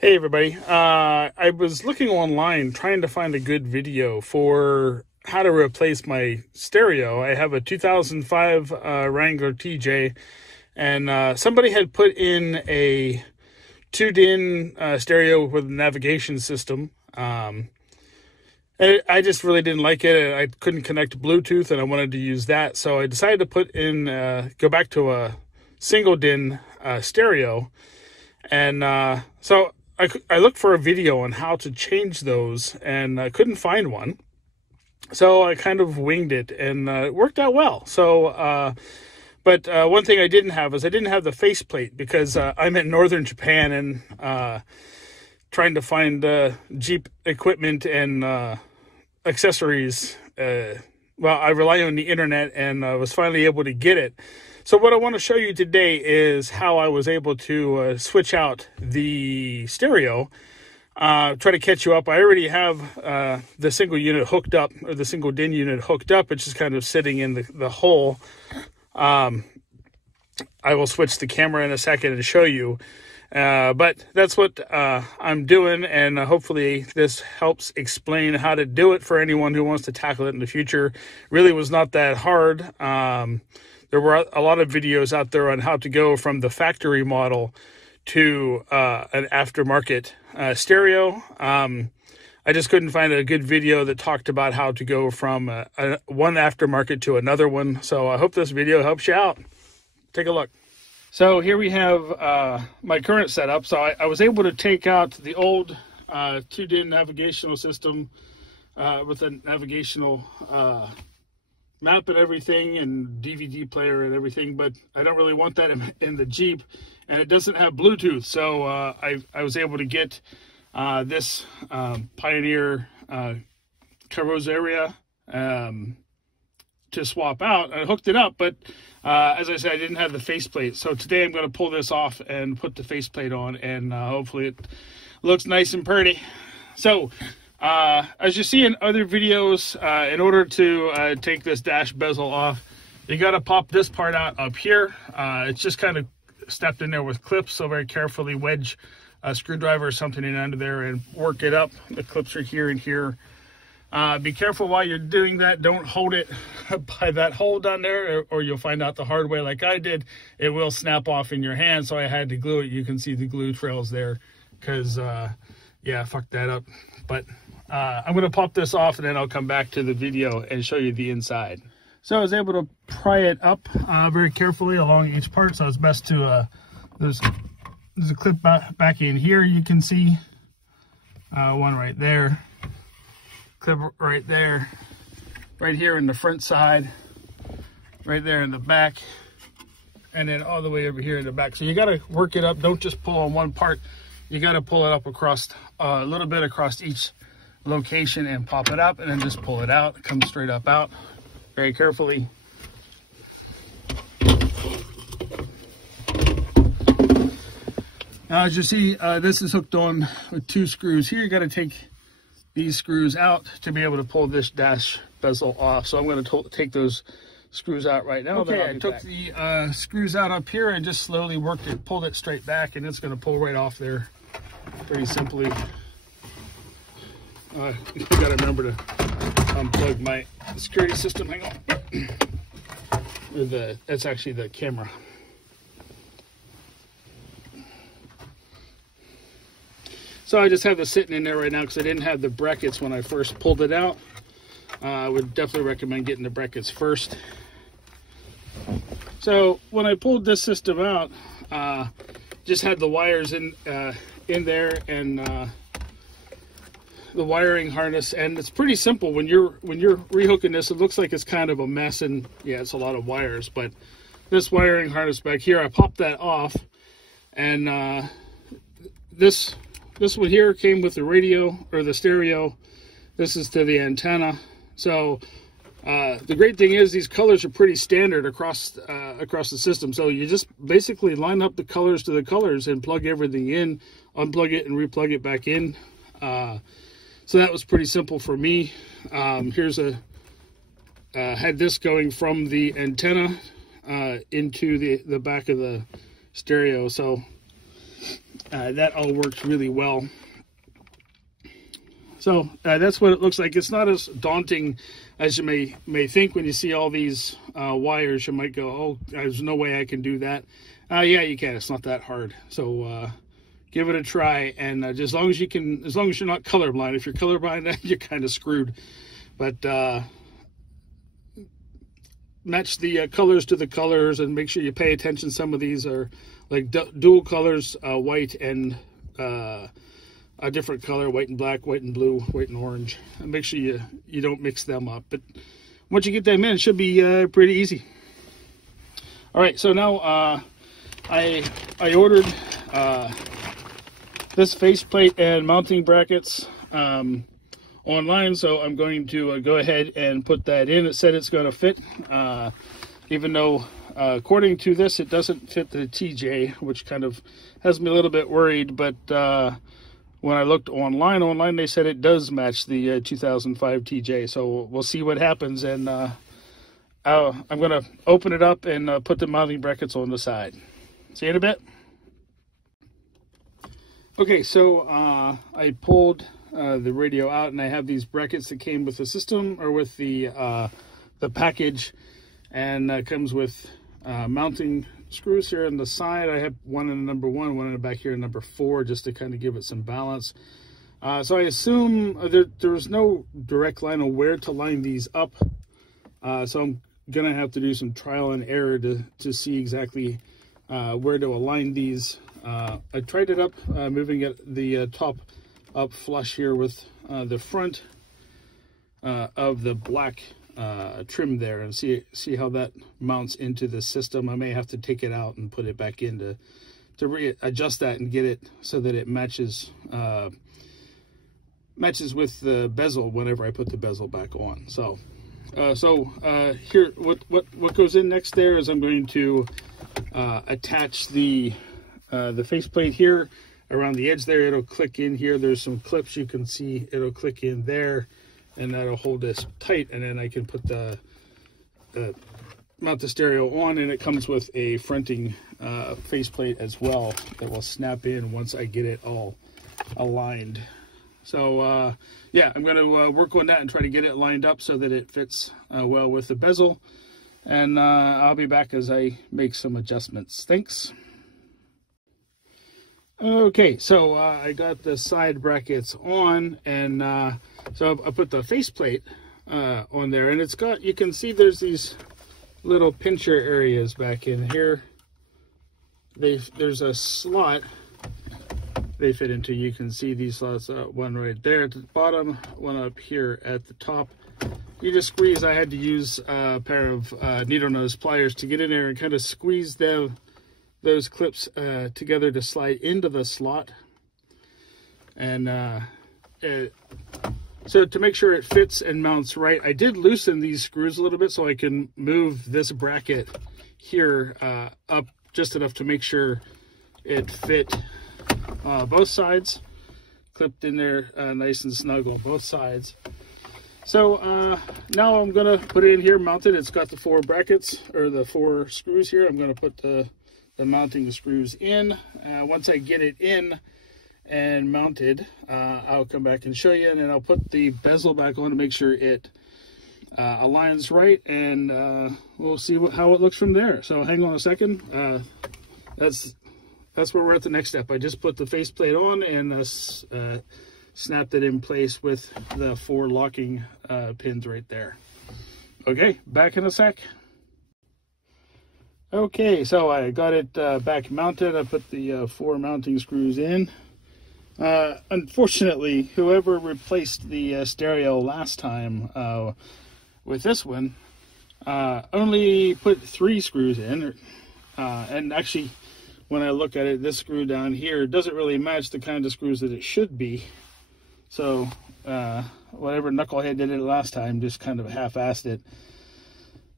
Hey everybody, I was looking online trying to find a good video for how to replace my stereo. I have a 2005 Wrangler TJ, and somebody had put in a two-din stereo with a navigation system. And I just really didn't like it. I couldn't connect Bluetooth and I wanted to use that. So I decided to put in, go back to a single din stereo. And so I looked for a video on how to change those, and I couldn't find one. So I kind of winged it, and it worked out well. So, but one thing I didn't have is I didn't have the faceplate because I'm in northern Japan and trying to find Jeep equipment and accessories. Well, I rely on the internet, and I was finally able to get it. So what I want to show you today is how I was able to switch out the stereo, try to catch you up. I already have the single unit hooked up, or the single DIN unit hooked up. It's just kind of sitting in the hole. I will switch the camera in a second and show you. But that's what I'm doing, and hopefully this helps explain how to do it for anyone who wants to tackle it in the future. Really was not that hard. There were a lot of videos out there on how to go from the factory model to an aftermarket stereo. I just couldn't find a good video that talked about how to go from one aftermarket to another one. So I hope this video helps you out. Take a look. So here we have my current setup. So I was able to take out the old two-din navigational system with a navigational map and everything, and DVD player and everything, but I don't really want that in the Jeep, and it doesn't have Bluetooth. So I was able to get this Pioneer Carrozzeria to swap out. I hooked it up, but as I said, I didn't have the faceplate. So today I'm going to pull this off and put the faceplate on, and hopefully it looks nice and pretty. So as you see in other videos, in order to take this dash bezel off, you got to pop this part out up here. It's just kind of stepped in there with clips, so very carefully wedge a screwdriver or something in under there and work it up. The clips are here and here. Be careful while you're doing that. Don't hold it by that hole down there, or you'll find out the hard way like I did. It will snap off in your hand, so I had to glue it. You can see the glue trails there because, yeah, I fucked that up. But I'm going to pop this off, and then I'll come back to the video and show you the inside. So I was able to pry it up very carefully along each part, so it's best to, there's a clip back in here, you can see. One right there. Clip right there. Right here in the front side. Right there in the back. And then all the way over here in the back. So you got to work it up. Don't just pull on one part. You got to pull it up across a little bit across each location and pop it up, and then just pull it out. It comes straight up out very carefully. Now as you see, this is hooked on with two screws here. You got to take these screws out to be able to pull this dash bezel off. So I'm going to take those screws out right now. Okay, I took the screws out up here and just slowly worked it, pulled it straight back, and it's going to pull right off there pretty simply. You got to remember to unplug my security system. Hang on. That's actually the camera. So I just have this sitting in there right now because I didn't have the brackets when I first pulled it out. I would definitely recommend getting the brackets first. So when I pulled this system out, just had the wires in there, and the wiring harness, and it's pretty simple. When you're rehooking this, it looks like it's kind of a mess, and yeah, it's a lot of wires. But this wiring harness back here, I popped that off, and this one here came with the radio, or the stereo. This is to the antenna. So the great thing is these colors are pretty standard across the system. So you just basically line up the colors to the colors and plug everything in, unplug it and replug it back in. So that was pretty simple for me. Here's had this going from the antenna into the back of the stereo. So that all works really well. So that's what it looks like. It's not as daunting as you may think when you see all these wires. You might go, oh, there's no way I can do that. Yeah, you can. It's not that hard. So give it a try, and as long as you're not colorblind. If you're colorblind, you're kind of screwed. But match the colors to the colors, and make sure you pay attention. Some of these are like dual colors, white and a different color, white and black, white and blue, white and orange. And make sure you don't mix them up. But once you get them in, it should be pretty easy. All right, so now I ordered this faceplate and mounting brackets online, so I'm going to go ahead and put that in. It said it's going to fit, even though according to this it doesn't fit the TJ, which kind of has me a little bit worried. But when I looked online they said it does match the 2005 TJ, so we'll see what happens. And I'm going to open it up and put the mounting brackets on the side. See you in a bit. Okay, so I pulled the radio out, and I have these brackets that came with the system, or with the package, and comes with mounting screws here on the side. I have one in number 1, one in the back here in number 4, just to kind of give it some balance. So I assume there was no direct line on where to line these up, so I'm gonna have to do some trial and error to see exactly where to align these. I tried it up, moving the top up flush here with the front of the black trim there, and see how that mounts into the system. I may have to take it out and put it back in to readjust that and get it so that it matches with the bezel whenever I put the bezel back on. So here, what goes in next there is I'm going to attach the faceplate here around the edge there. It'll click in here. There's some clips you can see. It'll click in there, and that'll hold this tight, and then I can put mount the stereo on, and it comes with a fronting faceplate as well that will snap in once I get it all aligned. So yeah, I'm going to work on that and try to get it lined up so that it fits well with the bezel, and I'll be back as I make some adjustments. Thanks. Okay, so I got the side brackets on, and so I put the faceplate on there, and it's got, you can see there's these little pincher areas back in here. There's a slot they fit into. You can see these slots, one right there at the bottom, one up here at the top. You just squeeze. I had to use a pair of needle nose pliers to get in there and kind of squeeze those clips together to slide into the slot. And so to make sure it fits and mounts right, I did loosen these screws a little bit so I can move this bracket here up just enough to make sure it fit both sides, clipped in there nice and snug on both sides. So now I'm gonna put it in here, mounted. It's got the 4 brackets, or the 4 screws here. I'm gonna put the mounting screws in. Once I get it in and mounted, I'll come back and show you, and then I'll put the bezel back on to make sure it aligns right, and we'll see how it looks from there. So hang on a second. That's where we're at the next step. I just put the faceplate on and snapped it in place with the 4 locking pins right there. Okay, back in a sec. Okay, so I got it back mounted. I put the 4 mounting screws in. Unfortunately, whoever replaced the stereo last time with this one only put 3 screws in. And actually, when I look at it, this screw down here doesn't really match the kind of screws that it should be. So whatever knucklehead did it last time just kind of half-assed it.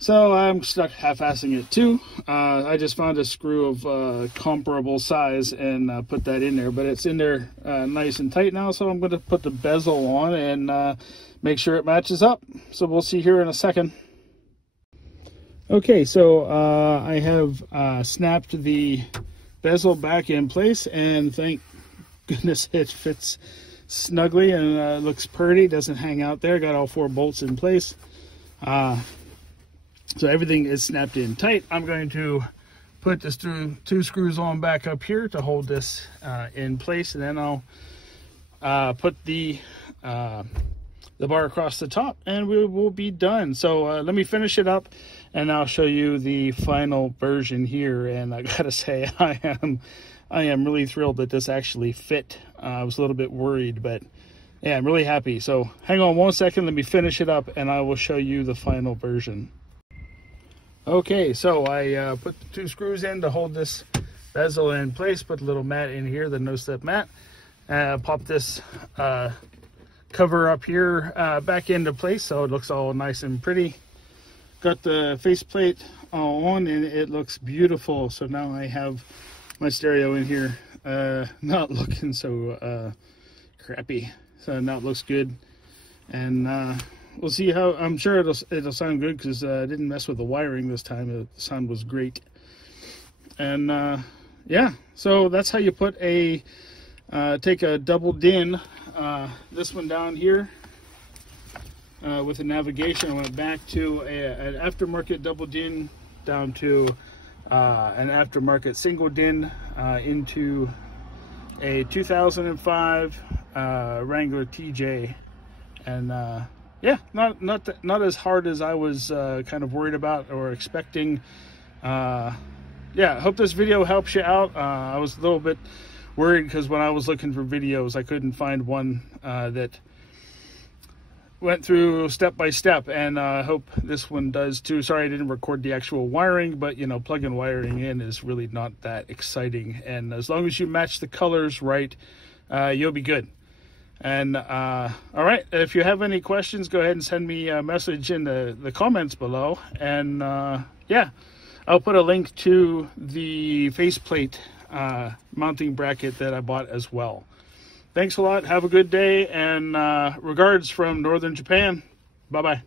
So I'm stuck half-assing it too. I just found a screw of comparable size and put that in there, but it's in there nice and tight now, so I'm going to put the bezel on and make sure it matches up. So we'll see here in a second. Okay, so I have snapped the bezel back in place, and thank goodness it fits snugly and looks pretty, doesn't hang out there. Got all 4 bolts in place, so everything is snapped in tight. I'm going to put this 2 screws on back up here to hold this in place, and then I'll put the bar across the top, and we will be done. So let me finish it up, and I'll show you the final version here. And I gotta say, I am really thrilled that this actually fit. I was a little bit worried, but yeah, I'm really happy. So hang on 1 second, let me finish it up, and I will show you the final version. Okay, so I put the 2 screws in to hold this bezel in place, put a little mat in here, the no-step mat, pop this cover up here back into place so it looks all nice and pretty. Got the faceplate on, and it looks beautiful. So now I have my stereo in here, not looking so crappy. So now it looks good, and we'll see how. I'm sure it'll sound good because I didn't mess with the wiring this time. The sound was great, and yeah. So that's how you put a take a double din. This one down here with the navigation. I went back to an aftermarket double din down to an aftermarket single din into a 2005 Wrangler TJ, and yeah, not as hard as I was kind of worried about or expecting. Yeah, I hope this video helps you out. I was a little bit worried because when I was looking for videos, I couldn't find one that went through step by step, and I hope this one does too. Sorry I didn't record the actual wiring, but you know, plug-in wiring in is really not that exciting, and as long as you match the colors right, you'll be good. And all right, if you have any questions, go ahead and send me a message in the comments below, and yeah, I'll put a link to the faceplate mounting bracket that I bought as well. Thanks a lot. Have a good day, and regards from Northern Japan. Bye-bye.